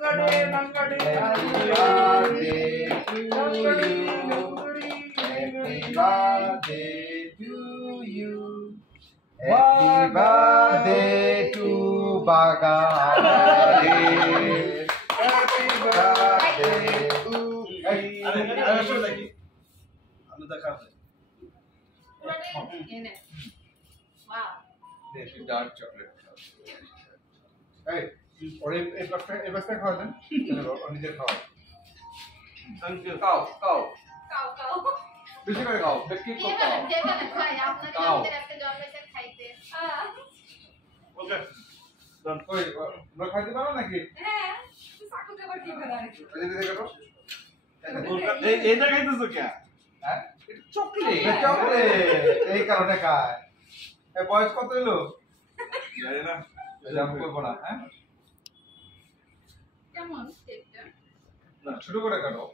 Happy birthday to you. Happy birthday to you. Happy birthday to Bagale. Happy birthday to you. Dark chocolate. Hey, or a perfect husband. Only the cow. Thank you. Cow. Cow বেশি করে খাও, বেশি করে খাও। যেখানে খাই আপনাদের খাও। আমাদের একটা জন্মেছে খাইতে Okay. Done. কই, তোমরা খাইতে পারো নাকি? হ্যাঁ সাকুতে আবার কি করে আর এই যে দেখো। এইটা খাইতেছো কে? হ্যাঁ? চকলেট। চকলেট। এই কারণে খায়। এই বয়স কত হলো? জানি না। জাম করবো না, হ্যাঁ? কেমন কেকটা না, ছোট করে কাটো।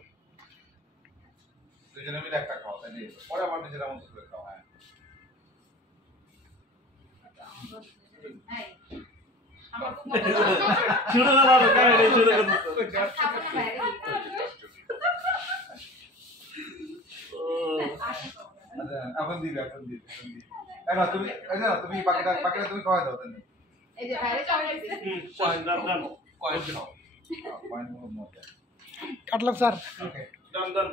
দুজনে মিলে একটা খাও, তাই নিয়ে পরে আবার নিজেরা মতো করে খাও, হ্যাঁ। এই আমার তো মনে শুরু করা হবে, কাহিনী শুরু করতেছো। খাবো না বাইরে আচ্ছা, এখন দিবে। তুমি বাকিটা তুমি খাওয়া দাও, তাই নিয়ে। এই যে বাইরে চকলেট Done. কয়েন খাও। কয়েন মজা। কাটলাম স্যার ওকে। Done.